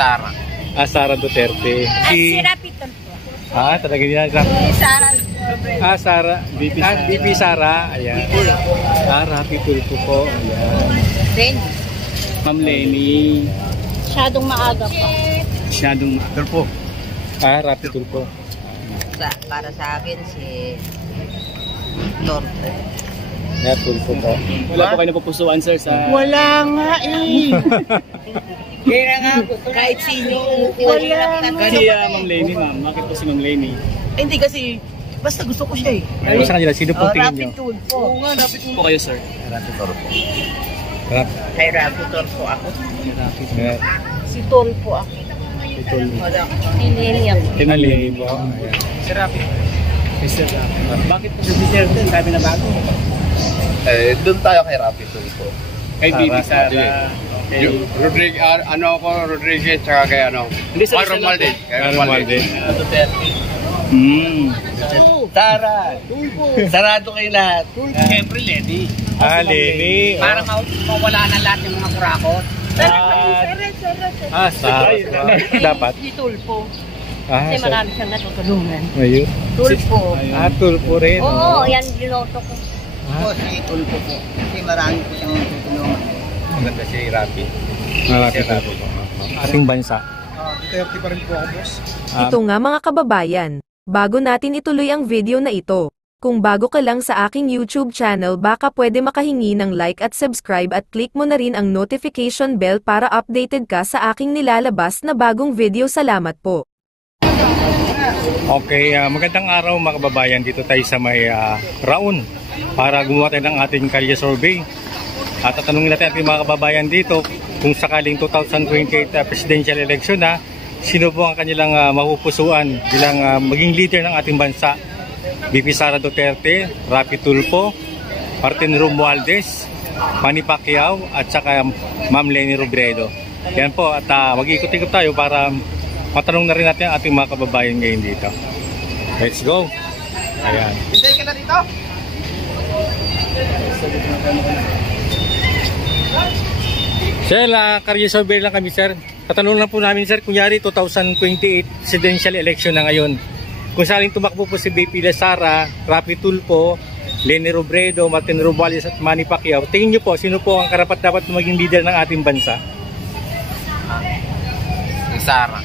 Sara. Sara Duterte. Si Rapi Tulfo. Talaga niya. Sara. Sara. BP Sara. Ayan. Rapi Tulfo po. Ayan. Lenny. Ma'am Lenny. Masyadong maaga pa. Masyadong maaga po. Rapi Tulfo. Para sa akin si Tulfo. Tulfo po. Wala po kayo napupusuan, sir, sa... Wala nga eh. Kaya nga po, kahit sino. Wala nga. Kasi Ma'am Lenny, ma'am. Bakit po si Ma'am Lenny? Hindi kasi, basta gusto ko siya eh. Ano sa kanila? Sino po tingin nyo? Rapi Tulfo. Oo nga, Rapi Tulfo. Po kayo, sir. Rapi Tulfo. Kay Rapi Tulfo ako. Si Tulfo ako. Wala ko. Lenny ako. Lenny po. Si Rapi. Mr. Rapi. Bakit po si Duterte? Sabi na bago. Doon tayo kay Rapi Tulfo. Kay BP Sara. Okay. Rodriguez, tsaka kay Hindi sa Romualdez. Romualdez. Duterte. Sara. Tulfo. Sarado kayo lahat. Siyempre, Lenny. Lenny. Para mawala na lahat ng mga kurakot. Sara. Dapat. Si Tulfo. Kasi marami siyang natutulungan. Ayun. Tulfo. Tulfo rin. Oo, yan ginoto ko. Si Tulfo po. Kasi marami po siyang tutulungan. Maganda si Rapi. Rapi Tulfo po. Ating bansa. Duterte pa rin po ako, boss. Ito nga mga kababayan, bago natin ituloy ang video na ito, kung bago ka lang sa aking YouTube channel baka pwede makahingi ng like at subscribe at click mo na rin ang notification bell para updated ka sa aking nilalabas na bagong video. Salamat po. Okay, magandang araw mga kababayan. Dito tayo sa may Raon para gumawa tayo ng ating kalye survey. At tatanungin natin ating mga kababayan dito kung sakaling 2028 presidential election na, sino po ang kanilang mapupusuan bilang maging leader ng ating bansa. BP Sara Duterte, Rapi Tulfo, Martin Romualdez, Manny Pacquiao at saka Ma'am Lenny Robredo. Yan po, at mag-ikot-ikot tayo para matanong na rin natin ang ating mga kababayan ngayon dito. Let's go! Ayan. Hindi ka na dito? Sir, career survey lang kami, sir. Tatanong lang po namin, sir, kunyari 2028 presidential election na ngayon. Kung saling tumakbo po si BP Sara, Rapi Tulfo, Lenny Robredo, Martin Romualdez at Manny Pacquiao, tingin nyo po, sino po ang karapat-dapat maging leader ng ating bansa? Si Sara.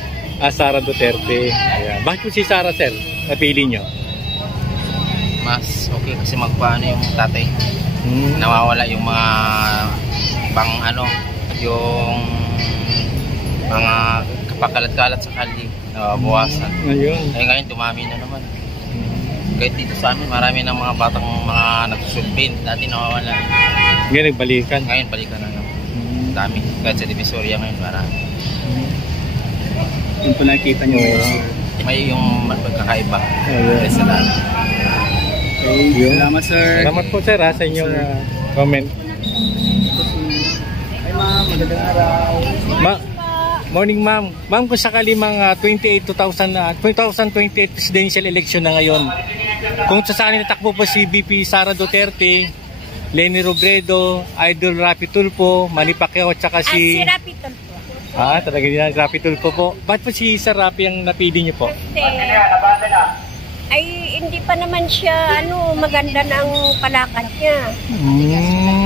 Sara Duterte. Ayan. Bakit po si Sara, sir? Napili nyo? Mas okay kasi magpaano yung tatay. Nawawala yung mga yung mga kapakalat-kalat sa kali. Bawasan. Ayun. Ngayon dumami na naman. Kahit dito sa amin, marami ng mga batang mga nagsusulbin. Dati nawawala. Ngayon nagbalikan. Ngayon balikan na naman. Dami. Kahit sa Divisoria ngayon marami. Yung po nakikita nyo may yung magkakaiba. Sa dami. Okay. Salamat, sir. Salamat po, sir, sa inyong comment. Hi, ma'am. Magandang araw. Morning, ma'am. Ma'am, kung sakali mga 2028 presidential election na ngayon, kung sasali natakbo po si BP Sara Duterte, Lenny Robredo, Idol Rapi Tulfo, Manny Pacquiao at saka Si Rapi Tulfo. talaga niya, Rapi Tulfo po. Bakit po si Sir Rapi ang napili niyo po? Ay, hindi pa naman siya, maganda ng palakad niya.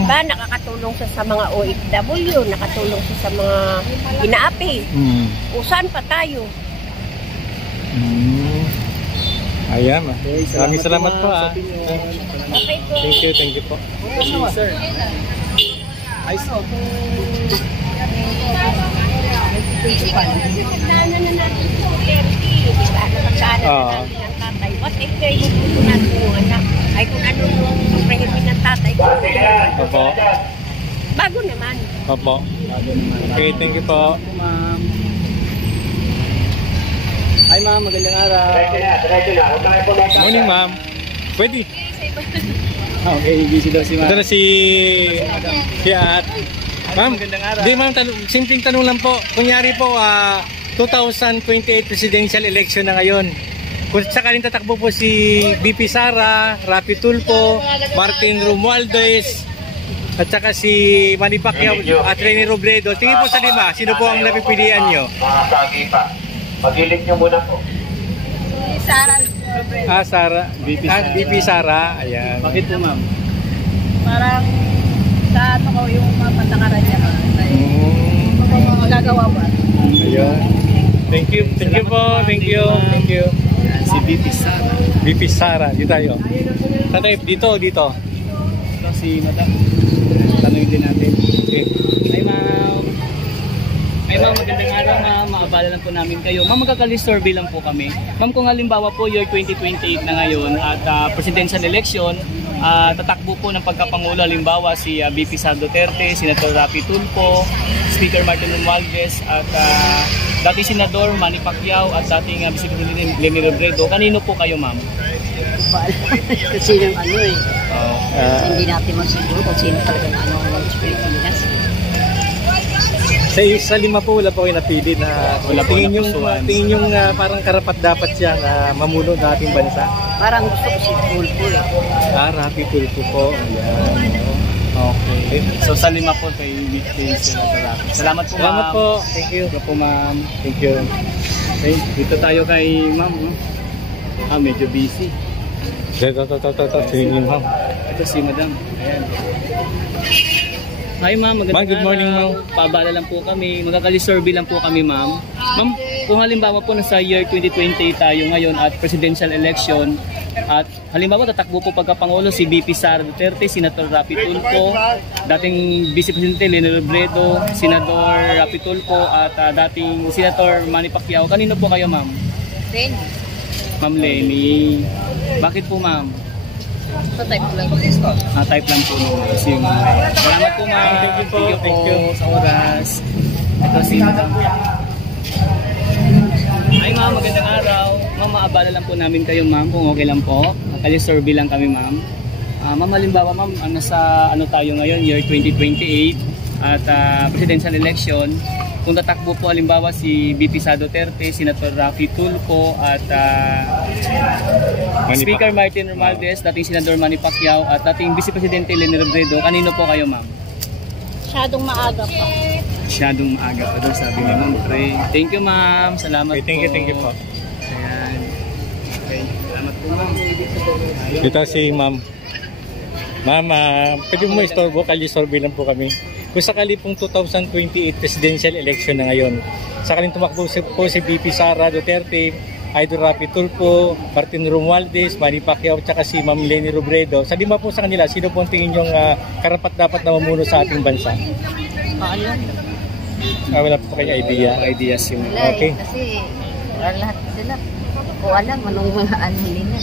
Ba, nakakatulong siya sa mga OFW, nakatulong siya sa mga inaapi. Saan pa tayo? Ayan, maraming salamat po. Okay po. Thank you po. Sir. Ayos na. What if kayo gusto natin yung anak? Ay kung ano yung prehimin ng tatay ko. Opo. Bago naman. Opo. Okay, thank you po. Ma'am. Hi, ma'am. Magandang araw. Morning, ma'am. Pwede. Okay, busy daw si ma'am. Ito na si At. Ma'am, di ma'am, simpleng tanong lang po. Kunyari po, 2028 presidential election na ngayon. Kung sakaling tatakbo po si BP Sara, Rapi Tulfo, Martin Romualdez, at saka si Manny Pacquiao at Lenny Robredo. Tingin po sa 5, sino po ang napipilian nyo? Mga sagi pa. Pagilid nyo muna po. Sara. Sara. BP Sara. Ayan. Bakit po, ma'am? Parang sa ano ko yung mga patakaran niya. Magagawa ba? Ayun. Thank you. Thank you po. Thank you. Thank you. Si BP Sara. BP Sara. Dito tayo. Tatay, dito. Ito si Madam. Tanungin din natin. Okay. Hi, ma'am. Hi, ma'am. Magandang araw, ma'am. Maabala lang po namin kayo. Ma'am, magkakalis-survey lang po kami. Ma'am, kung halimbawa po year 2028 na ngayon at presidential election, tatakbo po ng pagkapangulo halimbawa si BP Sara Duterte, Senator Rapi Tulfo, Speaker Martin Romualdez at dating Senador Manny Pacquiao at dating Vice President Lenny Robredo. Kanino po kayo, ma'am? Kasi yung ano hindi natin masiguro kung sino talaga na ang Pilipinas. Sa 5 po, wala po kayo napili na Wala po tingin napusuan. yung parang karapat dapat siya na mamuno ng ating bansa. Parang gusto ko si Tulfo Rapi Tulfo po. Ayan. Okay. So sa 5 po kay Senator Rapi. Salamat po, Salamat ma'am. po. Thank you. Ito po, ma'am. Thank you. Okay, dito tayo kay ma'am. Medyo busy. Ito. Sige, ma'am. Ito si madam. Ayan. Hi, ma'am. Magandang Ma'am, good morning, araw. ma'am. Pabala lang po kami. Magkakali-survey lang po kami, ma'am. Ma'am, kung halimbawa po nasa year 2020 tayo ngayon at presidential election at halimbawa tatakbo po pagkapangulo si BP Sara Duterte, Senator Rapi Tulfo, dating Vice Presidente Lenny Robredo, Senador Rapi Tulfo at dating Senator Manny Pacquiao. Kanino po kayo, ma'am? Then, Ma'am Lenny. Bakit po, ma'am? sa type ko lang. Type lang po nung si ma'am. Salamat po, ma'am. Thank you po. Thank you sa oras. Ito si madam. Ay, ma'am, magandang araw. Ma'am, maabala lang po namin kayo, ma'am, kung okay lang po. Kali-survey lang kami, ma'am. Ma'am, halimbawa, ma'am, nasa tayo ngayon, year 2028 at presidential election. Kung tatakbo po halimbawa si BP Sara Duterte, Senator Rapi Tulfo at Speaker Martin Romualdez, dating Senador Manny Pacquiao at dating Vice Presidente Lenny Robredo, kanino po kayo, ma'am? Masyadong maaga pa. Masyadong maaga pa daw, sabi ni ma'am. Okay. Thank you, ma'am. Salamat Okay, thank you po. Ayan. Okay. Salamat po, ma'am. Dito si ma'am. Ma'am, pwede mo istorbo, kali-survey lang po kami. Kung sakali pong 2028 presidential election na ngayon, sakaling tumakbo po si BP Sara Duterte, Idol Rapi Tulfo, Martin Romualdez, Manny Pacquiao, at si Ma'am Lenny Robredo. Sa 5 po sa kanila, sino po ang tingin yung karapat dapat na mamuno sa ating bansa? Wala po kayo idea. Ideas yung... Okay. Kasi lahat sila ko alam anong mga ano nila.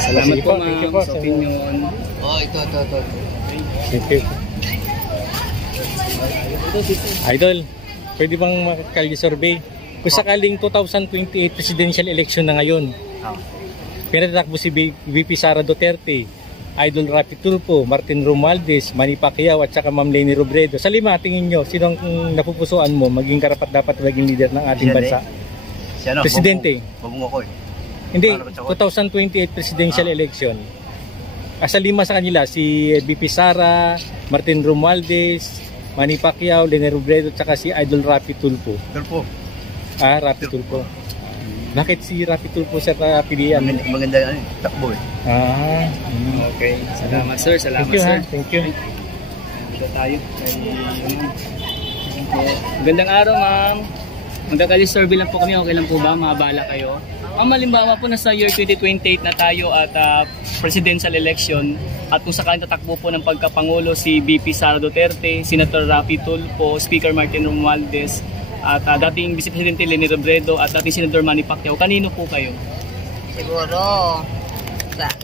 Salamat Sige po, po, thank you ma'am, po. sa opinion. Ito. Thank you. Idol, pwede bang makakali-survey? Kung sakaling 2028 presidential election na ngayon, pinatatakbo si VP Sara Duterte, Idol Rapi Tulfo, Martin Romualdez, Manny Pacquiao at saka Ma'am Lenny Robredo. Sa 5, tingin nyo, sino ang napupusuan mo maging karapat dapat maging leader ng ating bansa? Presidente. Babungo ko eh. Hindi, 2028 presidential election. Sa 5 sa kanila, si BP Sara, Martin Romualdez, Manny Pacquiao, Lenny Robredo, at saka si Idol Rapi Tulfo. Tulfo. Rapi Tulfo. Bakit si Rapi Tulfo sa pilihan? Maganda takbo eh. Okay. Salamat, sir. Salamat, Thank you, sir. Thank you. Dito tayo. Magandang araw, ma'am. Magkakali-survey lang po kami. Okay lang po ba? Maabala kayo. Ma'am, halimbawa po nasa year 2028 na tayo at presidential election at kung sakaling tatakbo po ng pagkapangulo si BP Sara Duterte, Senator Rapi Tulfo, Speaker Martin Romualdez at dating Vice Presidente Lenny Robredo at dating Senador Manny Pacquiao, kanino po kayo? Siguro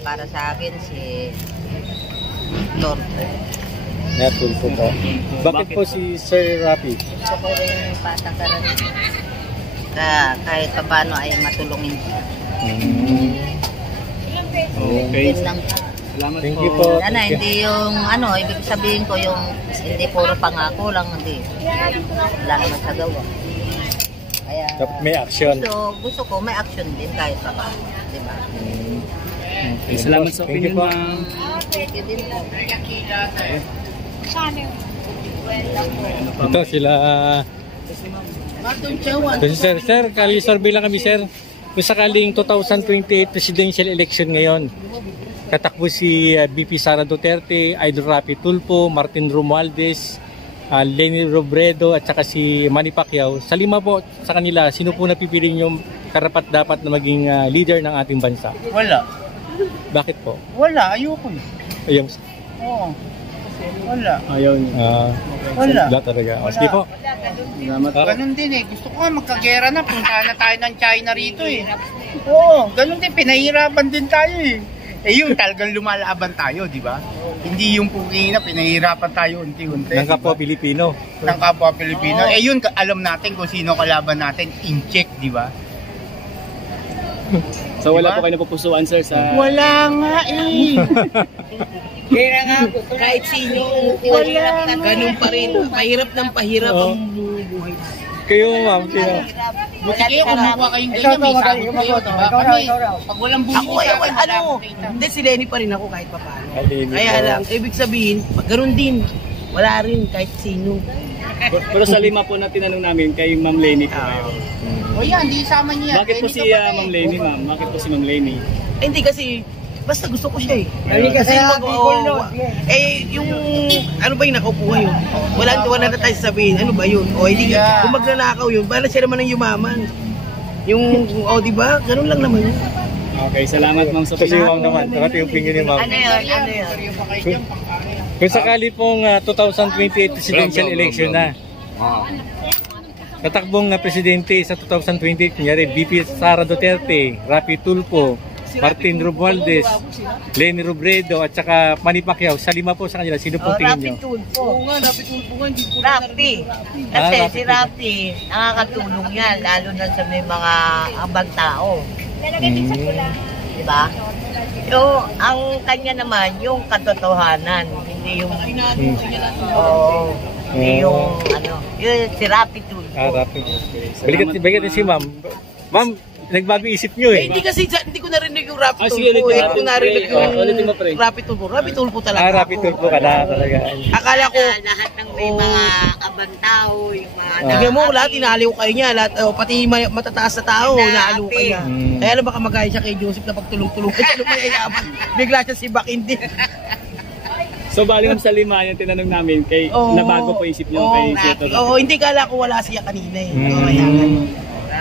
para sa akin si Duterte. Tulfo po. Bakit po si Sir Rapi? Gusto ko rin yung patakaran kahit paano ay matulungin siya. Okay. Yun lang. Salamat Thank you po. Sana hindi yung ibig sabihin ko yung hindi puro pangako lang, hindi. Wala naman sa gawa. Kaya Dapat may action. gusto ko may action din kahit pa paano, di ba? Okay, salamat sa Thank you opinion, po. ma'am. Ito sila. Ito si Sir. Sir, kali-survey lang kami, Sir. Kung sakaling 2028 presidential election ngayon, katakbo si BP Sara Duterte, Idol Rapi Tulfo, Martin Romualdez, Leni Robredo at saka si Manny Pacquiao. Sa lima po sa kanila, sino po napipili yung karapat dapat na maging leader ng ating bansa? Wala. Bakit po? Wala, ayoko eh. Ayun. Oo. Wala. Ayaw niyo. Wala. Wala talaga. O, sige po. Salamat po. Ganun din eh. Gusto ko nga magkagera na. Punta na tayo ng China rito eh. Oo, ganun din. Pinahirapan din tayo eh. Eh yun, talagang lumalaban tayo, di ba? Hindi yung puking na pinahirapan tayo unti-unti. Ng kapwa Pilipino. Ng kapwa Pilipino. Eh yun, alam natin kung sino kalaban natin. In-check, di ba? So wala Diba? po kayo napupusuan, sir, sa... Wala nga eh. Kaya nga, kahit sino, wala ganun pa rin. Pahirap ng pahirap ang buhay. Kayo, ma'am. Kayo. Buti kayo, kumuha kayong ganyan. May sagot kayo, diba? Kami, pag walang bumili Ako, hindi, si Lenny pa rin ako kahit pa paano. Kaya lang, ibig sabihin, ganun din. Wala rin kahit sino. Pero sa lima po na tinanong namin, kay Ma'am Lenny po kayo. O yan, di isama niya. Bakit po si Ma'am Lenny, ma'am? Bakit po si Ma'am Lenny? Hindi kasi, basta gusto ko siya eh. Kasi yung, ano ba yung nakaupo ngayon? Wala na tayo sabihin, ano ba yun? O hindi, kung magnanakaw yun, bala siya naman ng yumaman. Yung, di ba? Ganun lang naman yun. Okay, salamat ma'am sa Kasi ma'am naman. Nakati yung opinion ni ma'am. Ano yun? Kung sakali pong 2028 presidential election na, tatakbong presidente sa 2028, kunyari BP Sara Duterte, Rapi Tulfo, Martin Romualdez, Leni Robredo at saka Manny Pacquiao, sa lima po sa kanila, sino pong tingin nyo? Rapi Tulfo. Oo nga, Rapi Tulfo nga, hindi po Rapi. Kasi Rapi si Rapi, nakakatulong yan, lalo na sa may mga abang tao. Diba? So, ang kanya naman, yung katotohanan, hindi yung... hindi yung, yung si Rapi Tulfo. Rapi. Balikat si ma'am. Ma'am, nagbago isip nyo eh. Hindi kasi, hindi ko narinig yung Rapi sige, Tulfo. ulitin Hindi ko natin, narinig pre. yung Ulitin mo, pre. Rapi Tulfo. Rapi Tulfo talaga Rapi Tulfo ka na talaga. Akala ko, Lahat ng may mga abang tao, yung mga... tignan mo, lahat inaliw kayo niya. Lahat, pati matataas na tao, inaaliw kayo niya. Kaya alam baka magaya siya kay Joseph na pagtulong-tulong. Kaya lumayayaman. Bigla siya si Bakin din. So bali ma'am sa lima yung tinanong namin, kay nabago po isip niyo kay Senator Rapi. Oo, hindi kala ko wala siya kanina eh.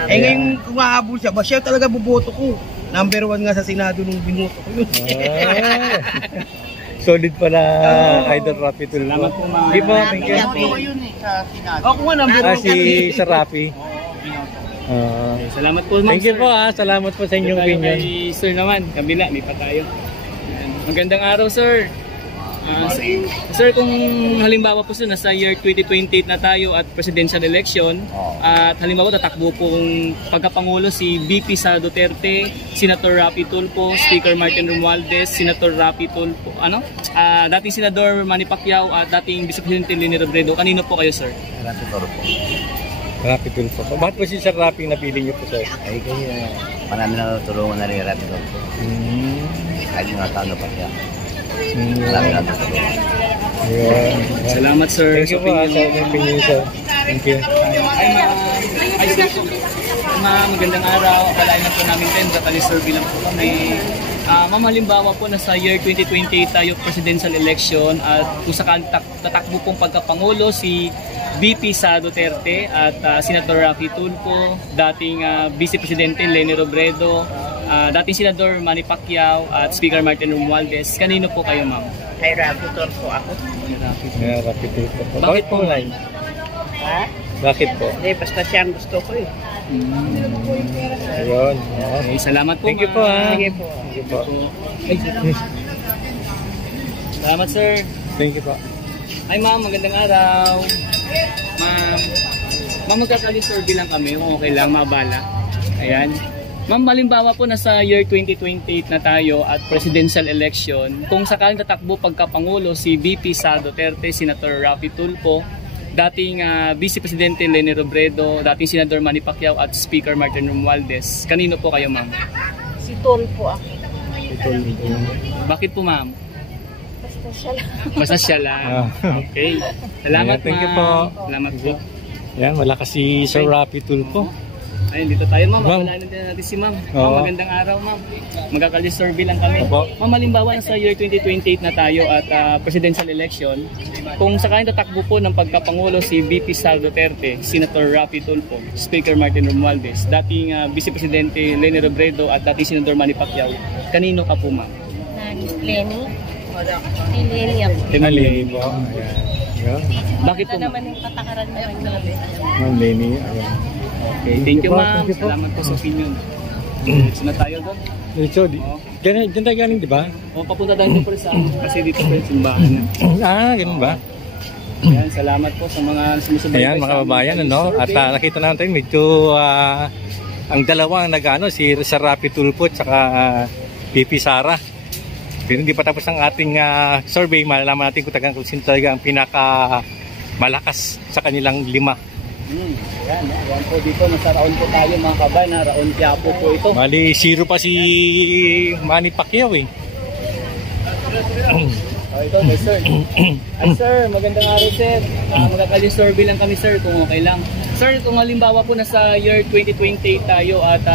Eh ngayon kung mahabol siya, ba siya talaga buboto ko. Number 1 nga sa Senado nung binoto ko yun. Solid pala Idol Rapi Tulfo. Salamat po, ma'am. Di ba? Thank you. Boto ko yun eh, sa Senado. Ako nga number 1 Si Sir Rapi. Okay, salamat po ma'am. Thank you po Salamat po sa inyong opinion. Kay sir naman, kabila, may pa tayo. Ayan. Magandang araw sir. Sir, kung halimbawa po sir, nasa year 2028 na tayo at presidential election, at halimbawa tatakbo pong pagkapangulo si BP Sara Duterte, Senator Rapi Tulfo, Speaker Martin Romualdez, Senator Rapi Tulfo, dating Senador Manny Pacquiao at dating Vice President Leni Robredo, kanino po kayo sir? Rapi Tulfo. Bakit po si Sir Rapi napili niyo po sir? Ay kasi marami na tulungan na rin yung Rapi Tulfo. Kahit yung nakano pa siya. Marami na tulungan. Salamat sir. Thank you po sa inyong opinion sir. Thank you. Ay, sir. Magandang araw. Akalain lang po namin kayo. Nakali-survey lang po kami. Ma'am, halimbawa po na sa year 2028 tayo presidential election at kung saan tatakbo pong pagkapangulo si BP Sara Duterte at Senator Rapi Tulfo, dating Vice Presidente Leni Robredo, dating Senador Manny Pacquiao at Speaker Martin Romualdez. Kanino po kayo, ma'am? Kay Rapi Tulfo ako. Rapi Tulfo po. Bakit po, ma'am? Ha? Bakit po? Hindi, basta siya ang gusto ko eh. Ayun. Okay, salamat po, Thank you po Sige po. Thank you po. Salamat, sir. Thank you po. Ay, ma'am, magandang araw. Ma'am, magkakali-survey lang kami kung okay lang, mabala. Ayan. Ma'am, malimbawa po na sa year 2028 na tayo at presidential election, kung sakaling tatakbo pagkapangulo si BP Sara Duterte, Senator Rapi Tulfo, dating Vice Presidente Leni Robredo, dating Senador Manny Pacquiao at Speaker Martin Romualdez, kanino po kayo, ma'am? Si Tulfo ako. Rapi Tulfo. Bakit po, ma'am? Basta siya lang. Basta siya lang. Okay. Salamat, Thank you po. Salamat po. Yan, wala kasi Sir Rapi Tulfo. Ayun, dito tayo, ma'am. Ma'am. Mapalanan din natin si ma'am. Oo. Ma'am, magandang araw, ma'am. Magkakali-survey lang kami. Opo. Ma'am, halimbawa sa year 2028 na tayo at presidential election, kung sakaling tatakbo po ng pagkapangulo si VP Sara Duterte, Senator Rapi Tulfo, Speaker Martin Romualdez, dating Vice Presidente Leni Robredo at dating Senador Manny Pacquiao, kanino ka po, ma'am? Lenny? Si Lenny ako. Lenny po. Ayan. Bakit po, ma'am? naman yung patakaran naman namin. Ma'am Lenny. Ayan. Okay, thank you, ma'am. Thank you po. Salamat po sa opinion. Sino tayo doon? Dito, dyan tayo galing, di ba? O, papunta tayo po sa kasi dito po yung simbahan na. Ganun ba? Ayan, salamat po sa mga sumusubaybay. Ayan, mga kababayan, ano? At nakita natin medyo ang dalawang nag-ano, si Sir Rapi Tulfo at saka VP Sara. Pero hindi pa tapos ang ating survey. Malalaman natin kung sino talaga ang pinaka malakas sa kanilang lima. Ayan po dito, nasa Raon po tayo mga kabay, na Raon Quiapo po ito. Bali, 0 pa si Manny Pacquiao eh. Ito, may sir. Ay sir, magandang araw sir. Magkakali-survey lang kami sir, kung okay lang. Sir, kung halimbawa po nasa year 2028 tayo at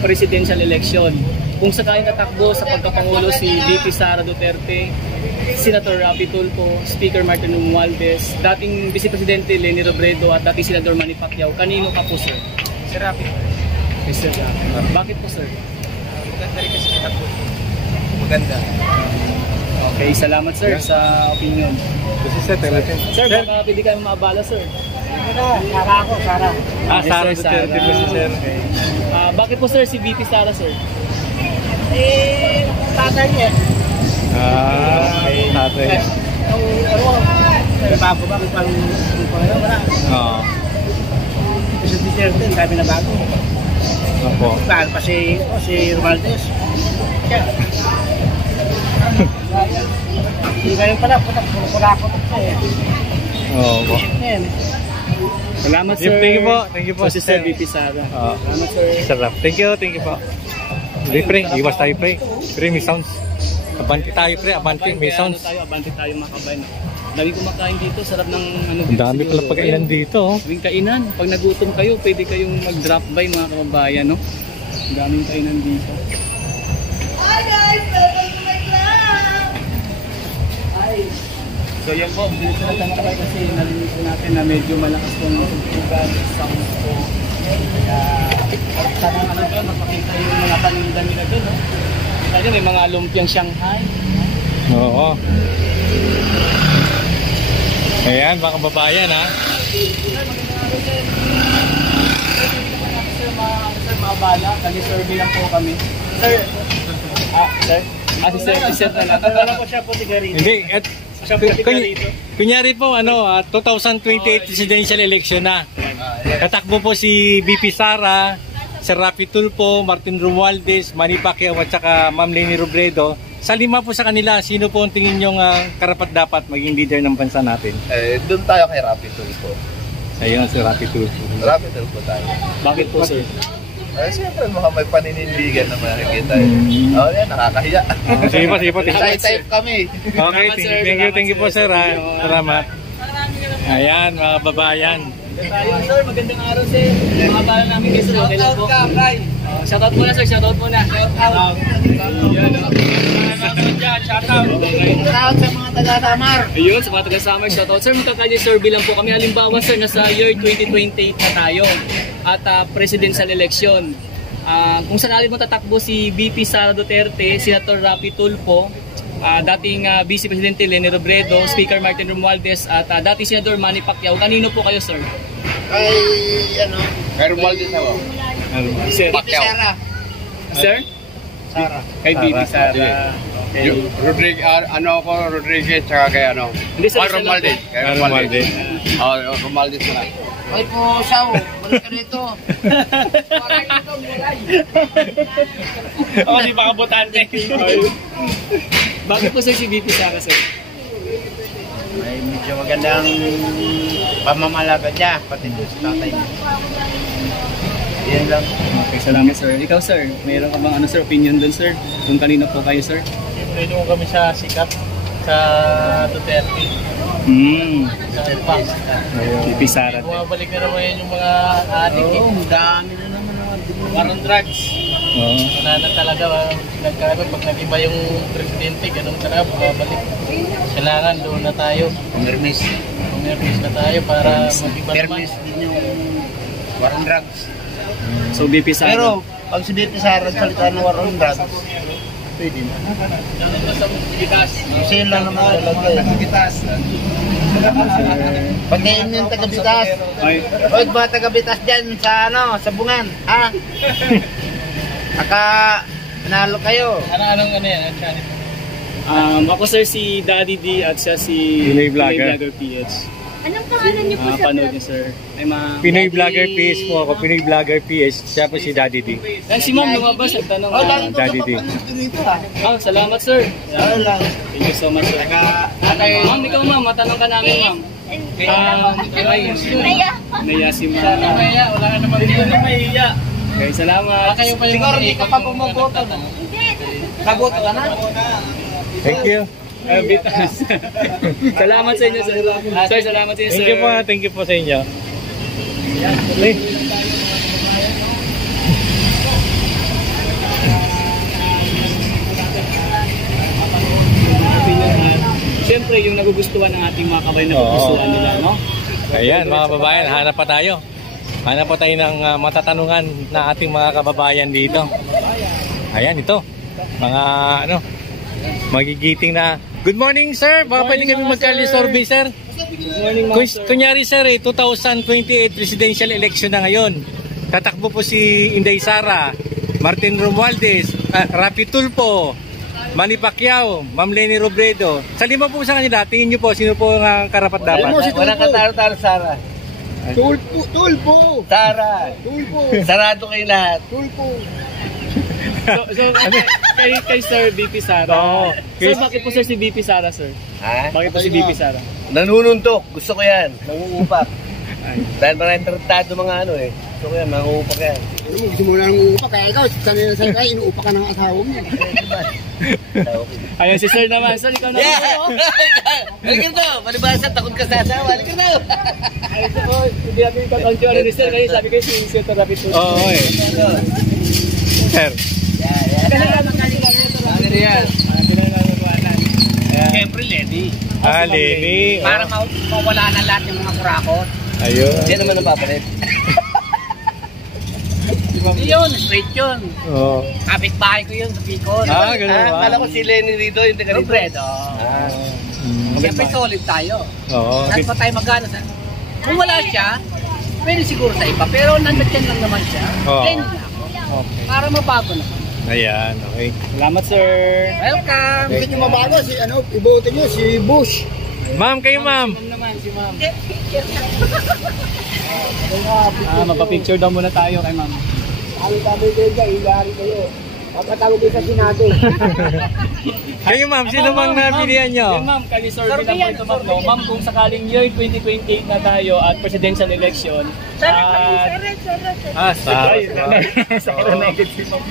presidential election, kung sakaling tatakbo sa pagkapangulo si VP Sara Duterte, Senator Rapi Tulfo, Speaker Martin Romualdez, dating Vice Presidente Leni Robredo at dating Senador Manny Pacquiao, kanino ka po sir? Si Rapi. Sir Rapi. Bakit po sir? Maganda rin kasi kita po. Maganda. Okay, salamat sir sa opinion. Kasi sir, talagang. Sir, baka pwede kayo maabala sir. Sara ako, Sara. Sara Yes, sir, Duterte po si sir. Okay. Bakit po sir si VP Sara sir? Tatay niya. Tatay. Bago ba kung pang wala. Oo. Kasi si Duterte, sabi na bago. Opo. Saan pa si Romualdez? Hindi ganyan pala, pula ko eh. Oo. Salamat sir. Thank you po. Thank you po. Si Sir VP Sara. Salamat sir. Sarap. Thank you po. Hindi pre, iwas tayo pre. Pre, may sounds. Abante tayo pre, abante, may sounds. Abante tayo mga kabay. Dami kumakain dito, sarap ng ano. Ang dami pala pagkainan dito. Huwing kainan. Pag nagutom kayo, pwede kayong mag-drop by mga kababayan, no? Ang daming kainan dito. Hi guys! Welcome to my club! Hi! So yan po, dito na tayo kayo kasi narinig po natin na medyo malakas pong tutugan, sounds po. Kaya, sana ano doon, mapakita yung mga paninda nila doon, no? Kaya may mga lumpiang Shanghai. Oo. Ayan, mga kababayan ha. Sir, maabala, kali-survey lang po kami. Sir, si Sir na lang. Alam ko siya po sigarito. Hindi, kunyari po, 2028 presidential election na. Tatakbo po si VP Sara, Sir Rapi Tulfo, Martin Romualdez, Manny Pacquiao at saka Ma'am Leni Robredo. Sa lima po sa kanila, sino po ang tingin nyo karapat-dapat maging leader ng bansa natin? Doon tayo kay Rapi Tulfo. Ayun, si Rapi Tulfo. Rapi Tulfo tayo. Bakit po sir? Siyempre mukhang may paninindigan na makikita. Oo, yan, nakakahiya. Sige po. Type kami. Okay, thank you po sir ha. Salamat. Ayan, mga babayan. Sir, magandang araw sir. Mga bala namin kayo sir. Okay lang po. Shoutout muna sir, shoutout muna. Shoutout. Shoutout sa mga taga-Samar. Ayun, sa mga taga-Samar, shoutout. Sir, magkakali-survey lang po kami. Halimbawa sir, nasa year 2028 na tayo. At presidential election. Kung sakali mo tatakbo si VP Sara Duterte, Senator Rapi Tulfo, dating Vice Presidente Leni Robredo, Speaker Martin Romualdez at dating Senador Manny Pacquiao, kanino po kayo sir? Kay Romualdez ako. Sir Pacquiao. Sir? Sara. Kay VP Sara. Okay. Rodriguez, tsaka kay Hindi sir, Romualdez. Kay Romualdez. Romualdez na lang. Ay po, Sao, balik ka rito. Di ba kabutante? Bakit po sir si VP Sara sir? Ay, medyo magandang pamamalaga niya, pati doon sa tatay niya. Yan lang. Okay, salamat sir. Ikaw sir, mayroon ka bang ano sir, opinion dun sir? Kung kanino po kayo sir? Siyempre doon kami sa Sikap, sa Duterte. Sa Pang. VP Sara. Bumabalik na naman yan yung mga adik. Oo, dami na naman war on drugs. Wala na talaga. Nagkakaroon pag nag-iba yung presidente, ganun talaga, bumabalik. Kailangan doon na tayo. Pumirmis. Pumirmis na tayo para mag-iba naman. Pumirmis din yung war on drugs. So VP Sara. Pero pag si VP Sara salita ng war on drugs, pwede na. Kasi yun lang naman talaga eh. Pag ngayon yung taga-Bitas, huwag ba taga-Bitas dyan sa ano, sa Bungan, ha? Aka, nanalo kayo. Anong ano yan? Ako sir si Daddy D at siya si Pinoy Vlogger PH. Anong pangalan niyo po, sir? Panood niyo sir. Pinoy Vlogger PH po ako. Pinoy Vlogger PH. Siya po si Daddy D. Si ma'am lumabas at tanong. Daddy D. Salamat sir. Thank you so much sir. Ma'am, ikaw ma'am, matanong ka namin ma'am. Naya si ma'am. Wala ka naman dito. Mahiya. Okay, salamat. Siguro hindi ka pa pumaboto na. Naboto ka na? Thank you. Salamat sa inyo sir. Sir, salamat sa inyo sir. Thank you po sa inyo. Okay. Siyempre, yung nagugustuhan ng ating mga kabayan na pupusuan nila, no? Ayan, mga kababayan, hanap pa tayo. Hanap pa tayo ng matatanungan na ating mga kababayan dito. Ayan, ito. Mga, ano, magigiting na. Good morning, sir. Baka pwede kami magkali-survey, sir. Good morning, ma'am, sir. Kunyari, sir, 2028 presidential election na ngayon. Tatakbo po si Inday Sara, Martin Romualdez, Rapi Tulfo, Manny Pacquiao, Ma'am Leni Robredo. Sa lima po sa kanila, tingin nyo po, sino po ang karapat dapat? Walang katalo-talo, Sara. Tulpo! Sara! Tulpo! Sarado kayo lahat. Tulpo! So kay Sir VP Sara. Oo. Sir, bakit po sir si VP Sara, sir? Ha? Bakit po si VP Sara? Nanununtok. Gusto ko yan. Nangungupak. Dahil maraming tratado mga ano eh. Gusto ko yan. Nangungupak yan. Gusto mo na nangungupak. Kaya ikaw, sanay na sanay kayo, inuupak ka ng asawa mo. Ayun si sir naman. Sir, ikaw naman. Halika to. Malibasa, takot ka sa asawa. Halika to. Ayun po, hindi natin ikaw ni sir. Kaya sabi kayo si Sir Rapi Tulfo. Oo, eh. Sir. Ano yan? Siyempre, Lady. Leni. Para mawala na lahat ng mga kurakot. Ayun. Yan naman ang papalit. Yun, straight yun. Oo. Kapit-bahay ko yun sa Bicol. Ganun ba? Kala ko si Lenny rito, yung taga Robredo. Siyempre solid tayo. Oo. Saan pa tayo magana sa... Kung wala siya, pwede siguro sa iba. Pero nandiyan lang naman siya. Lenny na ako. Okay. Para mabago naman. Ayan, okay. Salamat sir. Welcome! Gusto nyo mabago, iboto nyo, si Bush. Ma'am, kayo ma'am. Si ma'am. Mapapicture daw muna tayo kay ma'am. Sabi kayo dyan, hilari kayo. Papatawag kayo sa Senado. Kayo ma'am, sino bang napilihan nyo? Ma'am, kali-survey lang po ito ma'am. No? Ma'am, kung sakaling year 2028 na tayo at presidential election, Sara. Sara na agad si ma'am.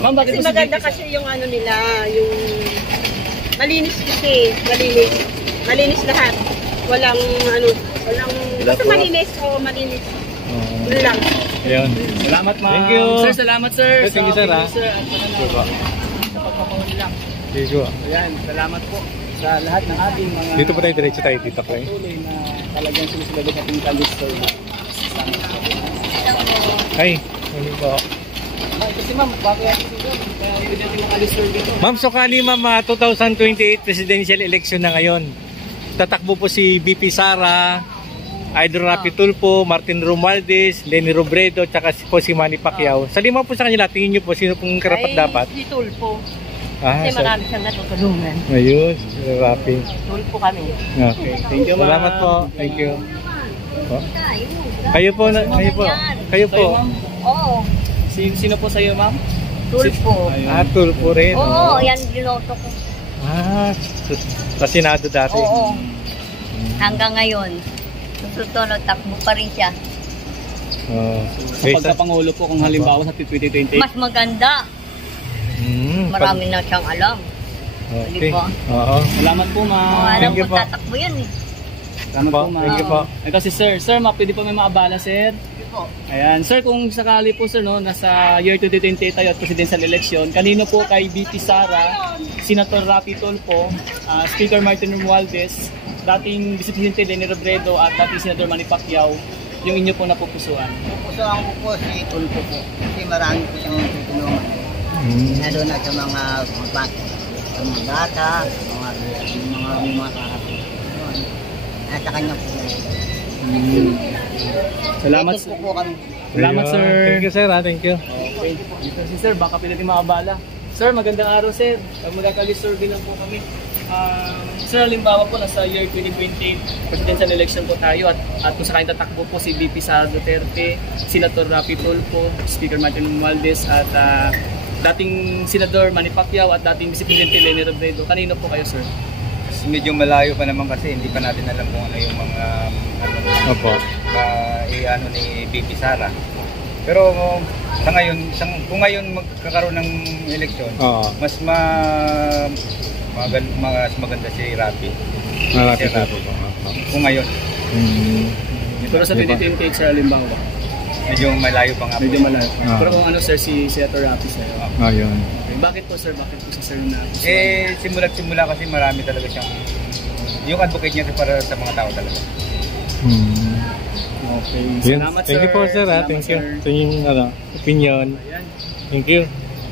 Ma'am, bakit Kasi maganda kasi yung ano nila, yung malinis kasi, malinis lahat. Walang ano, basta malinis o malinis. Yun lang. Ayun. Salamat ma'am. Thank you. Sir, salamat sir. Thank you sir ha. Sir, at sa pagpapahuli lang. Thank you. Ayan, salamat po sa lahat ng ating mga Dito po tayo, diretso tayo, Tita Clay. patuloy na talagang sumusunod sa ating kalistor. Salamat po. Ay, ano po. Kasi ma'am, bakit hindi natin mga kalistor dito? Ma'am, sukali ma'am, 2028 presidential election na ngayon. Tatakbo po si VP Sara, Idol Rapi Tulfo, Martin Romualdez, Leni Robredo, tsaka po si Manny Pacquiao. Sa lima po sa kanila, tingin nyo po sino pong karapat dapat? Si Tulfo. Kasi marami siyang natutulungan. Ayun, Rapi. Tulfo kami. Okay. Thank you, salamat po. Thank you. Po. Kayo po, kayo po. Oo. Sino po sa'yo ma'am? Tulfo. Tulfo rin. Oo, yan binoto ko. Sa Senado dati. Oo. Hanggang ngayon. Susunod, takbo pa rin siya. Sa pagkapangulo po kung halimbawa sa 2028. Mas maganda. Marami na siyang alam. Okay. Diba? Oo. Salamat po, ma'am. Alam Thank you mo, po. tatakbo yan eh. Salamat po, ma'am. Thank you po. Ito si sir. Sir, pwede po may maabala, sir? Ayan. Sir, kung sakali po, sir, no, nasa year 2028 tayo at presidential election, kanino po kay BP Sara, Senator Rapi Tulfo, Speaker Martin Romualdez, dating Vice Presidente Leni Robredo at dating Senator Manny Pacquiao, yung inyo po napupusuan? Pupusuan ko po si Tulfo po. Kasi marami po siyang tutulungan. Lalo na sa mga bata, mga kakapit. Nasa kanya po. Salamat, Ito po kami. Salamat, sir. Thank you, sir. Thank you. Okay. Ito si sir, baka pwede maabala. Sir, magandang araw, sir. Magkakali-survey lang po kami. Sir, halimbawa po, nasa year 2028, presidential election po tayo at kung sakaling tatakbo po si BP Sara Duterte, Senator Rapi Tulfo, Speaker Martin Romualdez at dating Senador Manny Pacquiao at dating Vice Presidente Leni Robredo. Kanino po kayo, sir? Medyo malayo pa naman kasi hindi pa natin alam kung ano yung mga ano ni BP Sara. Pero sa ngayon, kung ngayon magkakaroon ng eleksyon, mas maganda si Rapi. Si Rapi. Kung ngayon. Pero sa 2028, sir, halimbawa? Medyo malayo pa nga po. Medyo malayo. Pero kung ano, sir, si Senator Rapi, sir? Ayun. Okay. Bakit po, sir? Bakit po si sir na? Simula kasi marami talaga siyang yung advocate niya para sa mga tao talaga. Okay. Salamat, sir. Thank you po, sir. Thank you. Sa inyong opinion. Ayan. Thank you.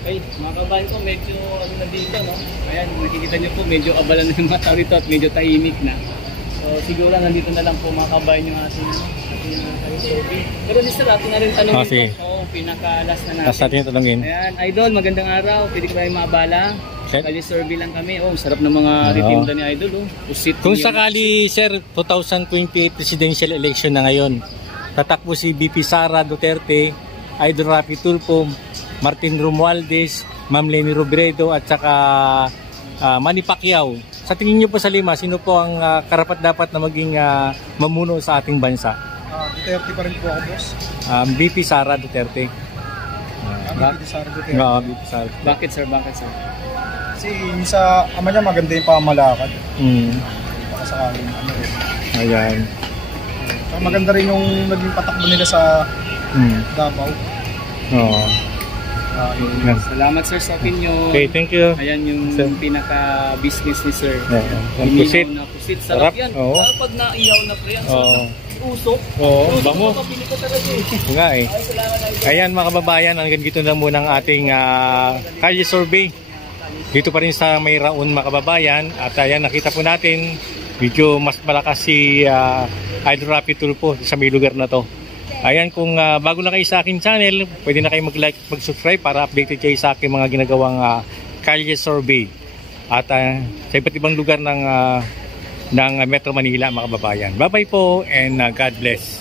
Okay, mga kabayan ko, medyo na dito, no? Ayan, nakikita nyo po, medyo abala na yung mga tao rito at medyo tahimik na. So, siguro nandito na lang po mga kabayan yung ating survey. Pero sir, ating na rin tanongin po. Pinaka-last na natin. Last natin yung tanongin. Ayan, Idol, magandang araw. Pwede ko tayong maabala. Kali survey lang kami. Sarap ng mga titinda ni Idol. Kung sakali, sir, 2028 presidential election na ngayon, tatakbo si BP Sara Duterte, Idol Rapi Tulfo, Martin Romualdez, Ma'am Leni Robredo at saka Manny Pacquiao. Sa tingin niyo po sa lima, sino po ang karapat-dapat na maging mamuno sa ating bansa? Duterte pa rin po ako, boss. BP Sara Duterte. BP Sara Duterte. BP Sara. Bakit, sir? Bakit, sir? Kasi sa ama niya maganda yung pamamalakad. Baka sakaling ano rin. Ayan. So, maganda rin yung naging patakbo nila sa Davao. Oo. Salamat, sir, sa opinion. Okay, thank you. Ayan yung pinaka-business ni sir. Pusit. Pusit. Sarap yan. Pag naiyaw na pre, ang usok. Bango. Nga eh. Ayan mga kababayan, hanggang dito na muna ang ating kalye survey. Dito pa rin sa may Raon mga kababayan. At ayan, nakita po natin, medyo mas malakas si Idol Rapi Tulfo sa may lugar na to. Ayan, kung bago na kayo sa aking channel, pwede na kayo mag-like, mag-subscribe para updated kayo sa aking mga ginagawang kalye survey. At sa iba't ibang lugar ng Metro Manila mga kababayan. Bye-bye po and God bless.